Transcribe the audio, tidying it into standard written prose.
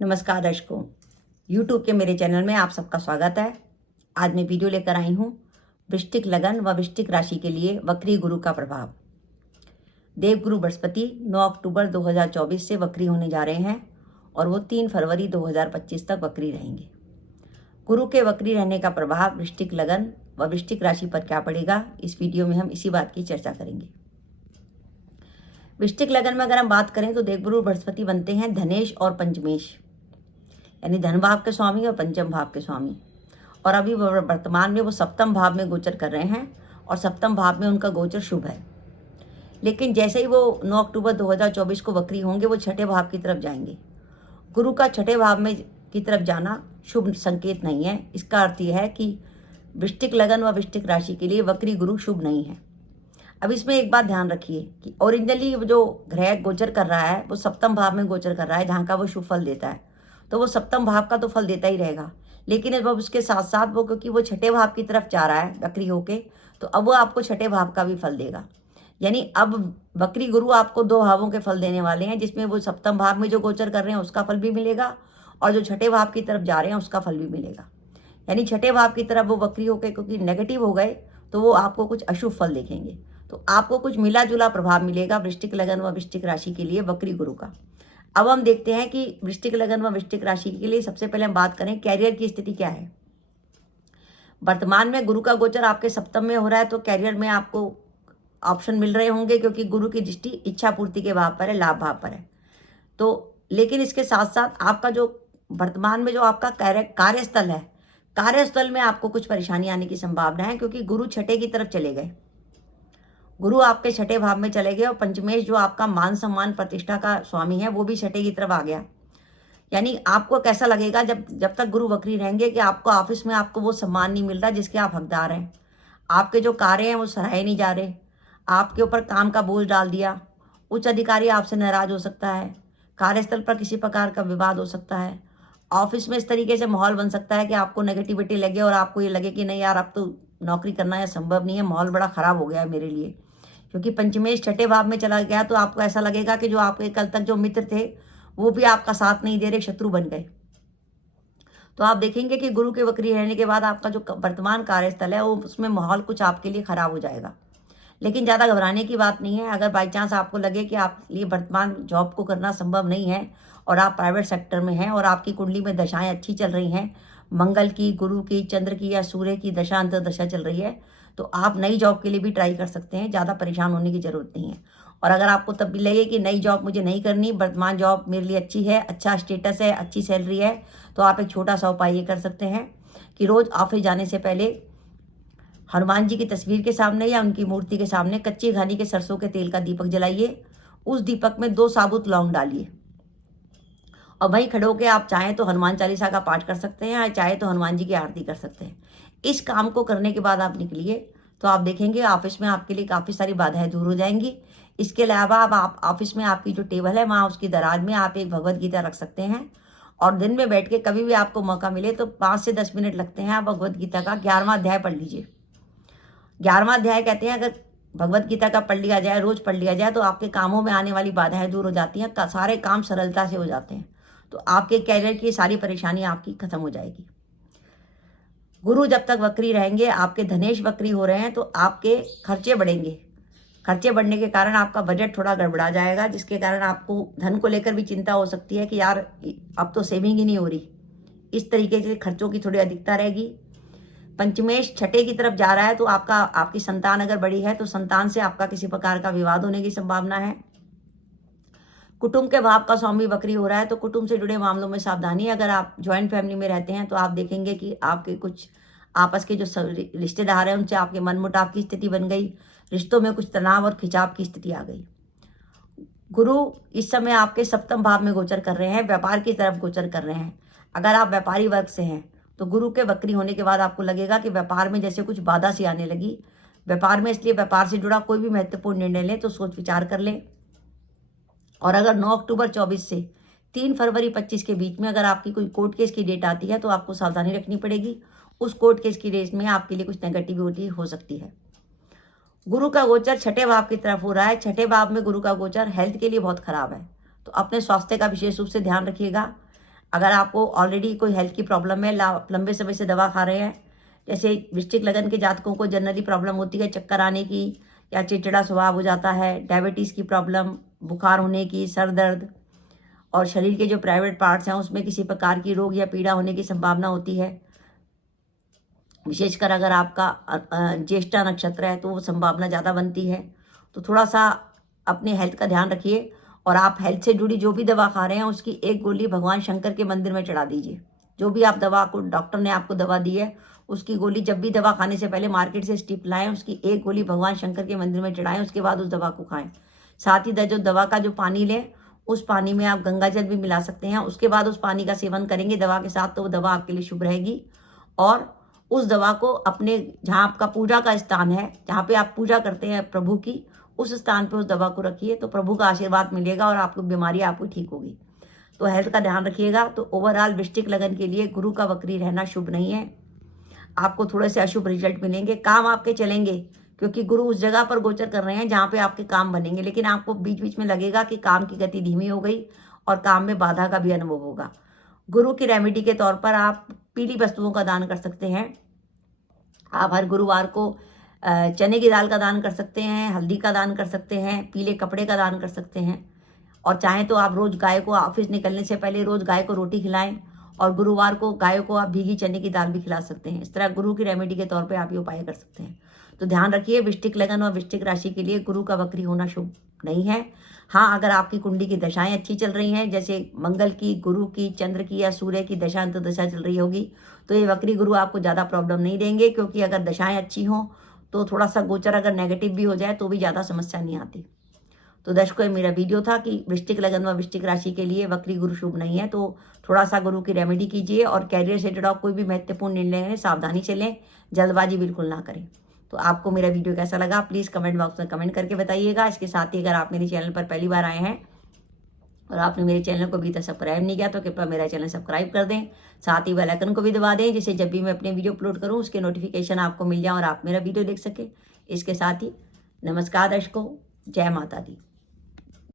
नमस्कार दर्शकों, YouTube के मेरे चैनल में आप सबका स्वागत है। आज मैं वीडियो लेकर आई हूँ वृश्चिक लगन व वृश्चिक राशि के लिए वक्री गुरु का प्रभाव। देवगुरु बृहस्पति 9 अक्टूबर 2024 से वक्री होने जा रहे हैं और वो 3 फरवरी 2025 तक वक्री रहेंगे। गुरु के वक्री रहने का प्रभाव वृश्चिक लगन व वृश्चिक राशि पर क्या पड़ेगा, इस वीडियो में हम इसी बात की चर्चा करेंगे। वृश्चिक लगन में अगर हम बात करें तो देवगुरु बृहस्पति बनते हैं धनेश और पंचमेश, यानी धन भाव के स्वामी और पंचम भाव के स्वामी। और अभी वर्तमान में वो सप्तम भाव में गोचर कर रहे हैं और सप्तम भाव में उनका गोचर शुभ है। लेकिन जैसे ही वो 9 अक्टूबर 2024 को वक्री होंगे, वो छठे भाव की तरफ जाएंगे। गुरु का छठे भाव में की तरफ जाना शुभ संकेत नहीं है। इसका अर्थ यह है कि वृश्चिक लगन व वृश्चिक राशि के लिए वक्री गुरु शुभ नहीं है। अब इसमें एक बात ध्यान रखिए कि ओरिजिनली जो ग्रह गोचर कर रहा है वो सप्तम भाव में गोचर कर रहा है, जहाँ का वो शुभ फल देता है, तो वो सप्तम भाव का तो फल देता ही रहेगा। लेकिन अब उसके साथ साथ वो, क्योंकि वो छठे भाव की तरफ जा रहा है वक्री होके, तो अब वो आपको छठे भाव का भी फल देगा। यानी अब वक्री गुरु आपको 2 भावों के फल देने वाले हैं, जिसमें वो सप्तम भाव में जो गोचर कर रहे हैं उसका फल भी मिलेगा और जो छठे भाव की तरफ जा रहे हैं उसका फल भी मिलेगा। यानी छठे भाव की तरफ वो वक्री होकर क्योंकि नेगेटिव हो गए तो वो आपको कुछ अशुभ फल देखेंगे। तो आपको कुछ मिला जुला प्रभाव मिलेगा वृश्चिक लगन व वृश्चिक राशि के लिए वक्री गुरु का। अब हम देखते हैं कि वृश्चिक लगन व वृश्चिक राशि के लिए सबसे पहले हम बात करें कैरियर की स्थिति क्या है। वर्तमान में गुरु का गोचर आपके सप्तम में हो रहा है, तो कैरियर में आपको ऑप्शन मिल रहे होंगे, क्योंकि गुरु की दृष्टि इच्छा पूर्ति के भाव पर है, लाभ भाव पर है। तो लेकिन इसके साथ साथ आपका जो वर्तमान में जो आपका कार्यस्थल है, कार्यस्थल में आपको कुछ परेशानी आने की संभावना है, क्योंकि गुरु छठे की तरफ चले गए। गुरु आपके छठे भाव में चले गए और पंचमेश जो आपका मान सम्मान प्रतिष्ठा का स्वामी है वो भी छठे की तरफ आ गया। यानी आपको कैसा लगेगा जब तक गुरु वक्री रहेंगे कि आपको ऑफिस में आपको वो सम्मान नहीं मिल रहा जिसके आप हकदार हैं। आपके जो कार्य हैं वो सराहे नहीं जा रहे, आपके ऊपर काम का बोझ डाल दिया, उच्च अधिकारी आपसे नाराज हो सकता है, कार्यस्थल पर किसी प्रकार का विवाद हो सकता है, ऑफिस में इस तरीके से माहौल बन सकता है कि आपको नेगेटिविटी लगे और आपको ये लगे कि नहीं यार अब तो नौकरी करना या संभव नहीं है, माहौल बड़ा खराब हो गया है मेरे लिए। क्योंकि पंचमेश छठे भाव में चला गया तो आपको ऐसा लगेगा कि जो आपके कल तक जो मित्र थे वो भी आपका साथ नहीं दे रहे, शत्रु बन गए। तो आप देखेंगे कि गुरु के वक्री रहने के बाद आपका जो वर्तमान कार्यस्थल है वो उसमें माहौल कुछ आपके लिए खराब हो जाएगा। लेकिन ज़्यादा घबराने की बात नहीं है। अगर बाई चांस आपको लगे कि आप लिए वर्तमान जॉब को करना संभव नहीं है और आप प्राइवेट सेक्टर में हैं और आपकी कुंडली में दशाएं अच्छी चल रही हैं, मंगल की, गुरु की, चंद्र की या सूर्य की दशा अंतर्दशा चल रही है, तो आप नई जॉब के लिए भी ट्राई कर सकते हैं। ज़्यादा परेशान होने की ज़रूरत नहीं है। और अगर आपको तब भी लगे कि नई जॉब मुझे नहीं करनी, वर्तमान जॉब मेरे लिए अच्छी है, अच्छा स्टेटस है, अच्छी सैलरी है, तो आप एक छोटा सा उपाय ये कर सकते हैं कि रोज़ ऑफिस जाने से पहले हनुमान जी की तस्वीर के सामने या उनकी मूर्ति के सामने कच्ची घानी के सरसों के तेल का दीपक जलाइए। उस दीपक में 2 साबुत लौंग डालिए और वहीं खड़े होकर आप चाहें तो हनुमान चालीसा का पाठ कर सकते हैं, चाहे तो हनुमान जी की आरती कर सकते हैं। इस काम को करने के बाद आप निकलिए तो आप देखेंगे ऑफिस में आपके लिए काफ़ी सारी बाधाएं दूर हो जाएंगी। इसके अलावा अब आप ऑफिस में आपकी जो टेबल है वहाँ उसकी दराज में आप एक भगवत गीता रख सकते हैं और दिन में बैठ के कभी भी आपको मौका मिले तो 5 से 10 मिनट लगते हैं, आप भगवत गीता का 11वां अध्याय पढ़ लीजिए। 11वां अध्याय कहते हैं अगर भगवत गीता का पढ़ लिया जाए, रोज पढ़ लिया जाए, तो आपके कामों में आने वाली बाधाएं दूर हो जाती हैं, सारे काम सरलता से हो जाते हैं। तो आपके कैरियर की सारी परेशानी आपकी खत्म हो जाएगी। गुरु जब तक वक्री रहेंगे, आपके धनेश वक्री हो रहे हैं, तो आपके खर्चे बढ़ेंगे। खर्चे बढ़ने के कारण आपका बजट थोड़ा गड़बड़ा जाएगा, जिसके कारण आपको धन को लेकर भी चिंता हो सकती है कि यार अब तो सेविंग ही नहीं हो रही। इस तरीके से खर्चों की थोड़ी अधिकता रहेगी। पंचमेश छठे की तरफ जा रहा है तो आपकी संतान अगर बड़ी है तो संतान से आपका किसी प्रकार का विवाद होने की संभावना है। कुटुंब के भाव का स्वामी वक्री हो रहा है तो कुटुंब से जुड़े मामलों में सावधानी। अगर आप ज्वाइंट फैमिली में रहते हैं तो आप देखेंगे कि आपके कुछ आपस के जो रिश्तेदार हैं उनसे आपके मनमुटाव की स्थिति बन गई, रिश्तों में कुछ तनाव और खिंचाव की स्थिति आ गई। गुरु इस समय आपके सप्तम भाव में गोचर कर रहे हैं, व्यापार की तरफ गोचर कर रहे हैं। अगर आप व्यापारी वर्ग से हैं तो गुरु के वक्री होने के बाद आपको लगेगा कि व्यापार में जैसे कुछ बाधा सी आने लगी व्यापार में, इसलिए व्यापार से जुड़ा कोई भी महत्वपूर्ण निर्णय लें तो सोच विचार कर लें। और अगर 9 अक्टूबर 24 से 3 फरवरी 25 के बीच में अगर आपकी कोई कोर्ट केस की डेट आती है तो आपको सावधानी रखनी पड़ेगी। उस कोर्ट केस की डेट में आपके लिए कुछ नेगेटिविटी हो सकती है। गुरु का गोचर छठे भाव की तरफ हो रहा है। छठे भाव में गुरु का गोचर हेल्थ के लिए बहुत खराब है, तो अपने स्वास्थ्य का विशेष रूप से ध्यान रखिएगा। अगर आपको ऑलरेडी कोई हेल्थ की प्रॉब्लम है, लंबे समय से दवा खा रहे हैं, जैसे वृश्चिक लगन के जातकों को जनरली प्रॉब्लम होती है चक्कर आने की या चिड़चिड़ा स्वभाव हो जाता है, डायबिटीज़ की प्रॉब्लम, बुखार होने की, सर दर्द और शरीर के जो प्राइवेट पार्ट्स हैं उसमें किसी प्रकार की रोग या पीड़ा होने की संभावना होती है। विशेषकर अगर आपका ज्येष्ठा नक्षत्र है तो वो संभावना ज़्यादा बनती है। तो थोड़ा सा अपने हेल्थ का ध्यान रखिए और आप हेल्थ से जुड़ी जो भी दवा खा रहे हैं उसकी एक गोली भगवान शंकर के मंदिर में चढ़ा दीजिए। जो भी आप दवा को डॉक्टर ने आपको दवा दी है उसकी गोली जब भी दवा खाने से पहले मार्केट से स्टिप लाएं, उसकी एक गोली भगवान शंकर के मंदिर में चढ़ाएं, उसके बाद उस दवा को खाएं। साथ ही जो दवा का जो पानी लें उस पानी में आप गंगा जल भी मिला सकते हैं, उसके बाद उस पानी का सेवन करेंगे दवा के साथ तो वो दवा आपके लिए शुभ रहेगी। और उस दवा को अपने जहाँ आपका पूजा का स्थान है, जहाँ पे आप पूजा करते हैं प्रभु की, उस स्थान पे उस दवा को रखिए तो प्रभु का आशीर्वाद मिलेगा और आपको बीमारी आपको ठीक होगी। तो हेल्थ का ध्यान रखिएगा। तो ओवरऑल वृश्चिक लगन के लिए गुरु का वक्री रहना शुभ नहीं है, आपको थोड़े से अशुभ रिजल्ट मिलेंगे। काम आपके चलेंगे क्योंकि गुरु उस जगह पर गोचर कर रहे हैं जहाँ पे आपके काम बनेंगे, लेकिन आपको बीच बीच में लगेगा कि काम की गति धीमी हो गई और काम में बाधा का भी अनुभव होगा। गुरु की रेमेडी के तौर पर आप पीली वस्तुओं का दान कर सकते हैं। आप हर गुरुवार को चने की दाल का दान कर सकते हैं, हल्दी का दान कर सकते हैं, पीले कपड़े का दान कर सकते हैं। और चाहें तो आप रोज़ गाय को ऑफिस निकलने से पहले रोज़ गाय को रोटी खिलाएं और गुरुवार को गाय को आप भीगी चने की दाल भी खिला सकते हैं। इस तरह गुरु की रेमेडी के तौर पे आप ये उपाय कर सकते हैं। तो ध्यान रखिए, वृश्चिक लगन और वृश्चिक राशि के लिए गुरु का वक्री होना शुभ नहीं है। हाँ, अगर आपकी कुंडली की दशाएं अच्छी चल रही हैं, जैसे मंगल की, गुरु की, चंद्र की या सूर्य की दशा अंतर्दशा चल रही होगी, तो ये वक्री गुरु आपको ज़्यादा प्रॉब्लम नहीं देंगे, क्योंकि अगर दशाएं अच्छी हों तो थोड़ा सा गोचर अगर नेगेटिव भी हो जाए तो भी ज़्यादा समस्या नहीं आती। तो दर्शकों, मेरा वीडियो था कि वृश्चिक लगन व वृश्चिक राशि के लिए वक्री गुरु शुभ नहीं है, तो थोड़ा सा गुरु की रेमेडी कीजिए और कैरियर से जुड़ा कोई भी महत्वपूर्ण निर्णय लें सावधानी से लें, जल्दबाजी बिल्कुल ना करें। तो आपको मेरा वीडियो कैसा लगा प्लीज़ कमेंट बॉक्स में कमेंट करके बताइएगा। इसके साथ ही अगर आप मेरे चैनल पर पहली बार आए हैं और आपने मेरे चैनल को अभी तक सब्सक्राइब नहीं किया तो कृपया मेरा चैनल सब्सक्राइब कर दें, साथ ही बेल आइकन को भी दबा दें, जिससे जब भी मैं अपने वीडियो अपलोड करूं उसके नोटिफिकेशन आपको मिल जाए और आप मेरा वीडियो देख सकें। इसके साथ ही नमस्कार दर्शकों, जय माता दी।